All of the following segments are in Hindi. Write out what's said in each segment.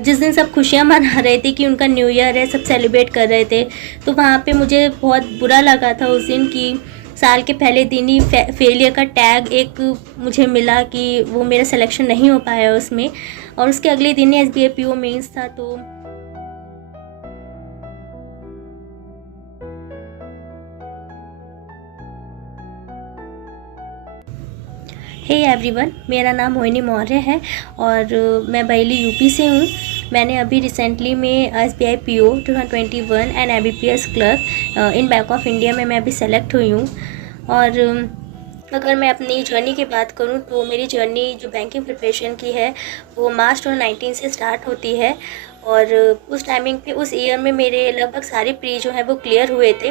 जिस दिन सब खुशियाँ मना रहे थे कि उनका न्यू ईयर है, सब सेलिब्रेट कर रहे थे, तो वहाँ पे मुझे बहुत बुरा लगा था उस दिन कि साल के पहले दिन ही फेलियर का टैग एक मुझे मिला कि वो मेरा सिलेक्शन नहीं हो पाया उसमें। और उसके अगले दिन ही SBI PO मेंस था। तो हे एवरीवन, मेरा नाम मोहिनी मौर्य है और मैं बरेली यूपी से हूँ। मैंने अभी रिसेंटली में SBI PO 2021 and IBPS clerk in bank of India में मैं अभी सेलेक्ट हुई हूँ। और अगर मैं अपनी जर्नी की बात करूं तो मेरी जर्नी जो बैंकिंग प्रिपरेशन की है वो मार्च 2019 से स्टार्ट होती है। और उस टाइमिंग पे उस ईयर में मेरे लगभग सारे प्री जो है वो क्लियर हुए थे,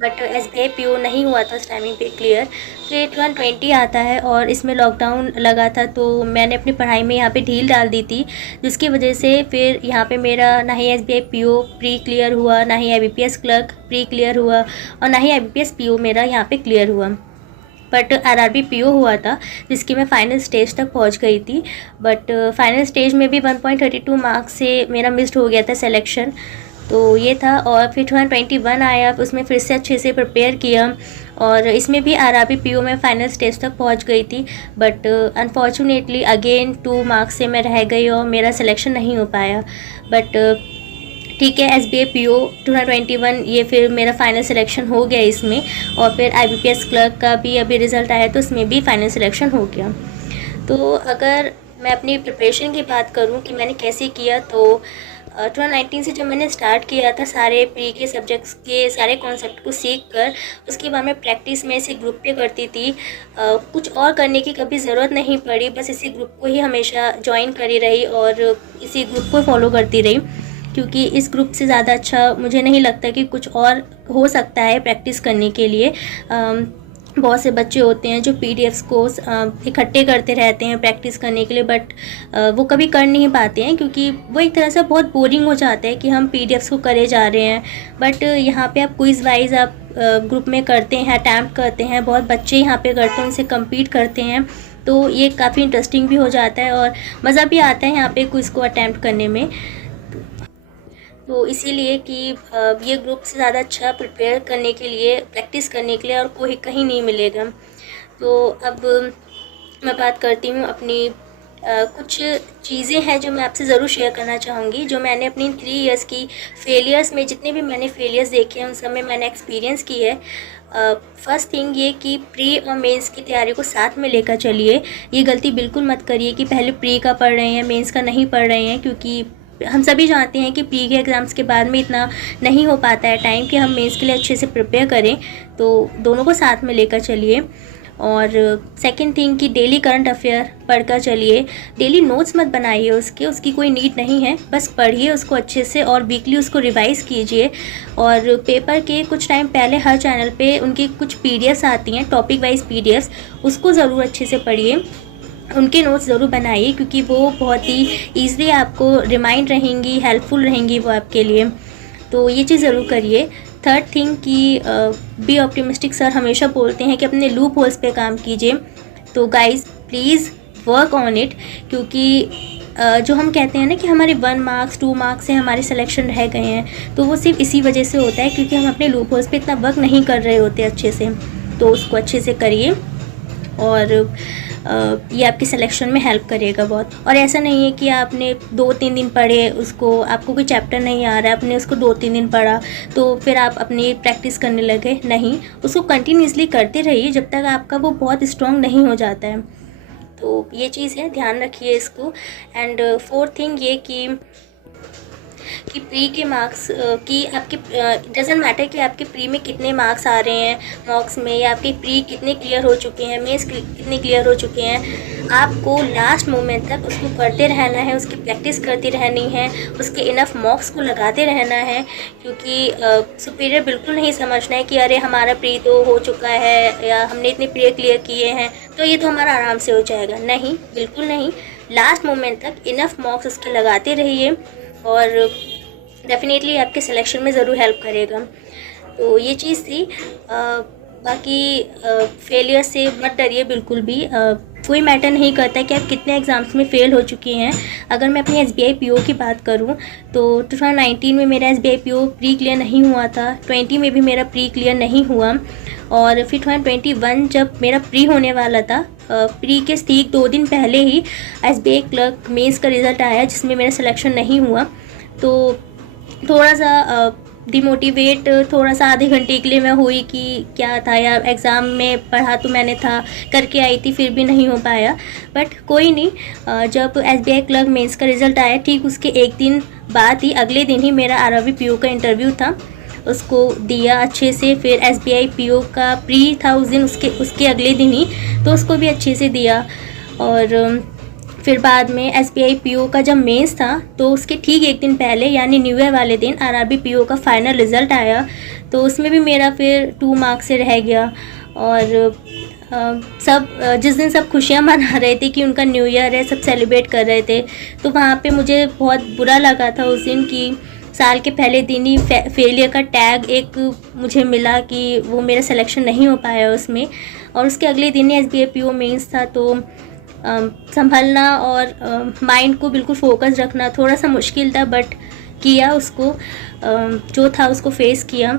बट SBI PO नहीं हुआ था उस टाइमिंग पे क्लियर। फिर 2020 आता है और इसमें लॉकडाउन लगा था, तो मैंने अपनी पढ़ाई में यहाँ पे ढील डाल दी थी, जिसकी वजह से फिर यहाँ पे मेरा ना ही SBI PO प्री क्लियर हुआ, ना ही IBPS क्लर्क प्री क्लियर हुआ और ना ही IBPS PO मेरा यहाँ पे क्लियर हुआ। बट RRB PO हुआ था जिसकी मैं फाइनल स्टेज तक पहुंच गई थी, बट फाइनल स्टेज में भी 1.32 मार्क्स से मेरा मिस्ड हो गया था सिलेक्शन। तो ये था। और फिर 2021 आया, उसमें फिर से अच्छे से प्रिपेयर किया और इसमें भी RRB PO में फाइनल स्टेज तक पहुंच गई थी, बट अनफॉर्चुनेटली अगेन 2 मार्क्स से मैं रह गई और मेरा सिलेक्शन नहीं हो पाया। बट ठीक है, SBI PO 2021 ये फिर मेरा फाइनल सिलेक्शन हो गया इसमें। और फिर IBPS क्लर्क का भी अभी रिज़ल्ट आया तो उसमें भी फाइनल सिलेक्शन हो गया। तो अगर मैं अपनी प्रिपरेशन की बात करूं कि मैंने कैसे किया, तो 2019 से जब मैंने स्टार्ट किया था सारे प्री के सब्जेक्ट्स के सारे कॉन्सेप्ट को सीख कर, उसके बाद मैं प्रैक्टिस में इसी ग्रुप पे करती थी। कुछ और करने की कभी ज़रूरत नहीं पड़ी, बस इसी ग्रुप को ही हमेशा ज्वाइन करी रही और इसी ग्रुप को फॉलो करती रही, क्योंकि इस ग्रुप से ज़्यादा अच्छा मुझे नहीं लगता कि कुछ और हो सकता है प्रैक्टिस करने के लिए। बहुत से बच्चे होते हैं जो PDFs को इकट्ठे करते रहते हैं प्रैक्टिस करने के लिए, बट वो कभी कर नहीं पाते हैं क्योंकि वो एक तरह से बहुत बोरिंग हो जाता है कि हम PDFs को करे जा रहे हैं। बट यहाँ पे आप क्विज़ वाइज आप ग्रुप में करते हैं, अटैम्प्ट करते हैं, बहुत बच्चे यहाँ पे करते हैं, उनसे कम्पीट करते हैं, तो ये काफ़ी इंटरेस्टिंग भी हो जाता है और मज़ा भी आता है यहाँ पे क्विज़ को अटैम्प्ट करने में। तो इसीलिए कि ये ग्रुप से ज़्यादा अच्छा प्रिपेयर करने के लिए, प्रैक्टिस करने के लिए और कोई कहीं नहीं मिलेगा। तो अब मैं बात करती हूँ अपनी कुछ चीज़ें हैं जो मैं आपसे ज़रूर शेयर करना चाहूँगी, जो मैंने अपनी 3 इयर्स की फेलियर्स में, जितने भी मैंने फेलियर्स देखे हैं उन सब में मैंने एक्सपीरियंस की है। फर्स्ट थिंग ये कि प्री और मेंस की तैयारी को साथ में लेकर चलिए। ये गलती बिल्कुल मत करिए कि पहले प्री का पढ़ रहे हैं, मेंस का नहीं पढ़ रहे हैं, क्योंकि हम सभी जानते हैं कि प्री के एग्ज़ाम्स के बाद में इतना नहीं हो पाता है टाइम कि हम मेंस के लिए अच्छे से प्रिपेयर करें। तो दोनों को साथ में लेकर चलिए। और सेकंड थिंग कि डेली करंट अफेयर पढ़कर चलिए। डेली नोट्स मत बनाइए, उसकी कोई नीड नहीं है, बस पढ़िए उसको अच्छे से और वीकली उसको रिवाइज़ कीजिए। और पेपर के कुछ टाइम पहले हर चैनल पे उनकी कुछ PDFs आती हैं, टॉपिक वाइज PDFs, उसको ज़रूर अच्छे से पढ़िए, उनके नोट्स ज़रूर बनाइए, क्योंकि वो बहुत ही ईज़िली आपको रिमाइंड रहेंगी, हेल्पफुल रहेंगी वो आपके लिए। तो ये चीज़ ज़रूर करिए। थर्ड थिंग कि बी ऑप्टिमिस्टिक सर हमेशा बोलते हैं कि अपने लूप होल्स पे काम कीजिए। तो guys please work on it, क्योंकि जो हम कहते हैं ना कि हमारे 1 मार्क्स 2 मार्क्स से हमारे सिलेक्शन रह गए हैं, तो वो सिर्फ इसी वजह से होता है क्योंकि हम अपने लूप होल्स पे इतना वर्क नहीं कर रहे होते अच्छे से। तो उसको अच्छे से करिए और ये आपके सिलेक्शन में हेल्प करेगा बहुत। और ऐसा नहीं है कि आपने 2-3 दिन पढ़े उसको, आपको कोई चैप्टर नहीं आ रहा है, आपने उसको 2-3 दिन पढ़ा तो फिर आप अपनी प्रैक्टिस करने लगे, नहीं, उसको कंटिन्यूसली करते रहिए जब तक आपका वो बहुत स्ट्रॉन्ग नहीं हो जाता है। तो ये चीज़ है, ध्यान रखिए इसको। एंड फोर्थ थिंग ये कि प्री के मार्क्स की आपके डजेंट मैटर कि आपके प्री में कितने मार्क्स आ रहे हैं मॉक्स में, या आपके प्री कितने क्लियर हो चुके हैं, मेंस कितने क्लियर हो चुके हैं। आपको लास्ट मोमेंट तक उसको करते रहना है, उसकी प्रैक्टिस करती रहनी है, उसके इनफ मॉक्स को लगाते रहना है, क्योंकि सुपीरियर बिल्कुल नहीं समझना है कि अरे हमारा प्री तो हो चुका है या हमने इतने प्री क्लियर किए हैं तो ये तो हमारा आराम से हो जाएगा। नहीं, बिल्कुल नहीं। लास्ट मोमेंट तक इनफ मॉक्स उसके लगाते रहिए और डेफिनेटली आपके सिलेक्शन में ज़रूर हेल्प करेगा। तो ये चीज़ थी। बाकी फेलियर से मत डरिए बिल्कुल भी। कोई मैटर नहीं करता कि आप कितने एग्ज़ाम्स में फ़ेल हो चुके हैं। अगर मैं अपनी SBI PO की बात करूं तो 2019 में मेरा SBI PO प्री क्लियर नहीं हुआ था, 20 में भी मेरा प्री क्लियर नहीं हुआ, और फिर 2021 जब मेरा प्री होने वाला था, प्री के ठीक 2 दिन पहले ही SBI क्लर्क मेंस का रिज़ल्ट आया जिसमें मेरा सिलेक्शन नहीं हुआ। तो थोड़ा सा डिमोटिवेट थोड़ा सा आधे घंटे के लिए मैं हुई कि क्या था यार, एग्ज़ाम में पढ़ा तो मैंने था, करके आई थी, फिर भी नहीं हो पाया। बट कोई नहीं, जब SBI क्लर्क मेंस का रिज़ल्ट आया ठीक उसके एक दिन बाद ही, अगले दिन ही मेरा RRB PO का इंटरव्यू था, उसको दिया अच्छे से। फिर SBI PO का प्री था उस दिन, उसके अगले दिन ही, तो उसको भी अच्छे से दिया। और फिर बाद में SBI PO का जब मेंस था तो उसके ठीक एक दिन पहले यानी न्यू ईयर वाले दिन RRB PO का फाइनल रिज़ल्ट आया, तो उसमें भी मेरा फिर 2 मार्क्स से रह गया। और सब जिस दिन सब खुशियाँ मना रहे थे कि उनका न्यू ईयर है, सब सेलिब्रेट कर रहे थे, तो वहाँ पे मुझे बहुत बुरा लगा था उस दिन कि साल के पहले दिन ही फेलियर का टैग एक मुझे मिला कि वो मेरा सिलेक्शन नहीं हो पाया उसमें। और उसके अगले दिन ही SBI PO मेंस था, तो संभलना और माइंड को बिल्कुल फोकस रखना थोड़ा सा मुश्किल था, बट किया उसको, जो था उसको फेस किया।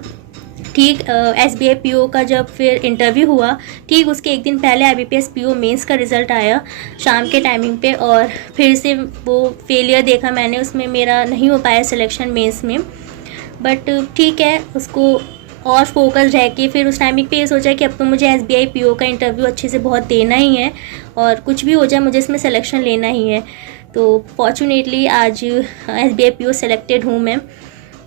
ठीक SBI PO का जब फिर इंटरव्यू हुआ ठीक उसके एक दिन पहले IBPS PO मेंस का रिज़ल्ट आया शाम के टाइमिंग पे, और फिर से वो फेलियर देखा मैंने, उसमें मेरा नहीं हो पाया सिलेक्शन मेंस में। बट ठीक है, उसको और फोकस रह के फिर उस टाइमिंग पे ये सोचा कि अब तो मुझे SBI PO का इंटरव्यू अच्छे से बहुत देना ही है, और कुछ भी हो जाए मुझे इसमें सिलेक्शन लेना ही है। तो फॉर्चुनेटली आज SBI PO सेलेक्टेड हूँ मैं।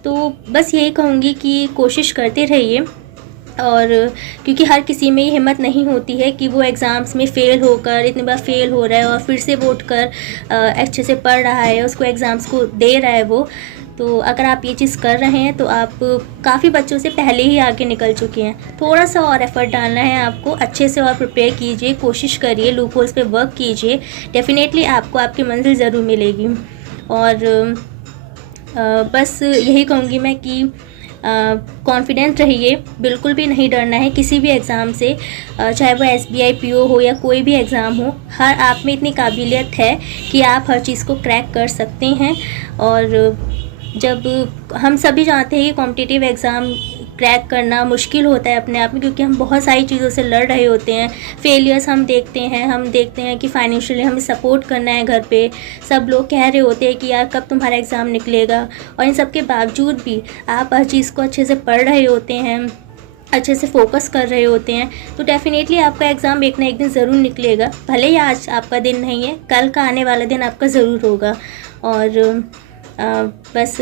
तो बस यही कहूँगी कि कोशिश करते रहिए, और क्योंकि हर किसी में ये हिम्मत नहीं होती है कि वो एग्ज़ाम्स में फ़ेल होकर, इतनी बार फ़ेल हो रहा है और फिर से वो उठकर अच्छे से पढ़ रहा है, उसको एग्ज़ाम्स को दे रहा है वो। तो अगर आप ये चीज़ कर रहे हैं तो आप काफ़ी बच्चों से पहले ही आगे निकल चुके हैं। थोड़ा सा और एफ़र्ट डालना है आपको, अच्छे से और प्रिपेयर कीजिए, कोशिश करिए, लूप होल्स पे वर्क कीजिए, डेफ़िनेटली आपको आपकी मंजिल ज़रूर मिलेगी। और बस यही कहूँगी मैं कि कॉन्फिडेंट रहिए, बिल्कुल भी नहीं डरना है किसी भी एग्ज़ाम से, चाहे वो SBI PO हो या कोई भी एग्ज़ाम हो। हर आप में इतनी काबिलियत है कि आप हर चीज़ को क्रैक कर सकते हैं। और जब हम सभी जानते हैं कि कॉम्पिटिटिव एग्ज़ाम क्रैक करना मुश्किल होता है अपने आप में, क्योंकि हम बहुत सारी चीज़ों से लड़ रहे होते हैं। फेलियर्स हम देखते हैं कि फाइनेंशियली हमें सपोर्ट करना है, घर पे सब लोग कह रहे होते हैं कि यार कब तुम्हारा एग्ज़ाम निकलेगा, और इन सब के बावजूद भी आप हर चीज़ को अच्छे से पढ़ रहे होते हैं, अच्छे से फोकस कर रहे होते हैं, तो डेफ़िनेटली आपका एग्ज़ाम एक ना एक दिन ज़रूर निकलेगा। भले ही आज आपका दिन नहीं है, कल का आने वाला दिन आपका ज़रूर होगा। और बस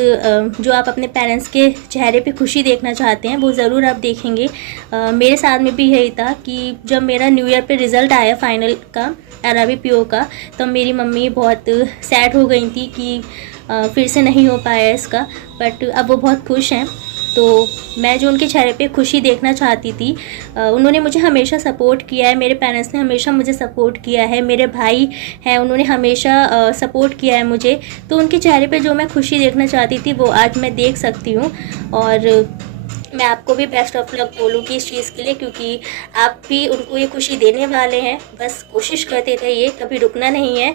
जो आप अपने पेरेंट्स के चेहरे पे खुशी देखना चाहते हैं वो ज़रूर आप देखेंगे। मेरे साथ में भी यही था कि जब मेरा न्यू ईयर पे रिज़ल्ट आया फाइनल का RRB PO का, तब मेरी मम्मी बहुत सैड हो गई थी कि फिर से नहीं हो पाया इसका, बट अब वो बहुत खुश हैं। तो मैं जो उनके चेहरे पे खुशी देखना चाहती थी, उन्होंने मुझे हमेशा सपोर्ट किया है, मेरे पेरेंट्स ने हमेशा मुझे सपोर्ट किया है, मेरे भाई हैं उन्होंने हमेशा सपोर्ट किया है मुझे। तो उनके चेहरे पे जो मैं खुशी देखना चाहती थी वो आज मैं देख सकती हूँ। और मैं आपको भी बेस्ट ऑफ लक बोलूँगी इस चीज़ के लिए, क्योंकि आप भी उनको ये खुशी देने वाले हैं। बस कोशिश करते रहिए, कभी रुकना नहीं है,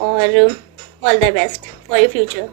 और all the best for your future.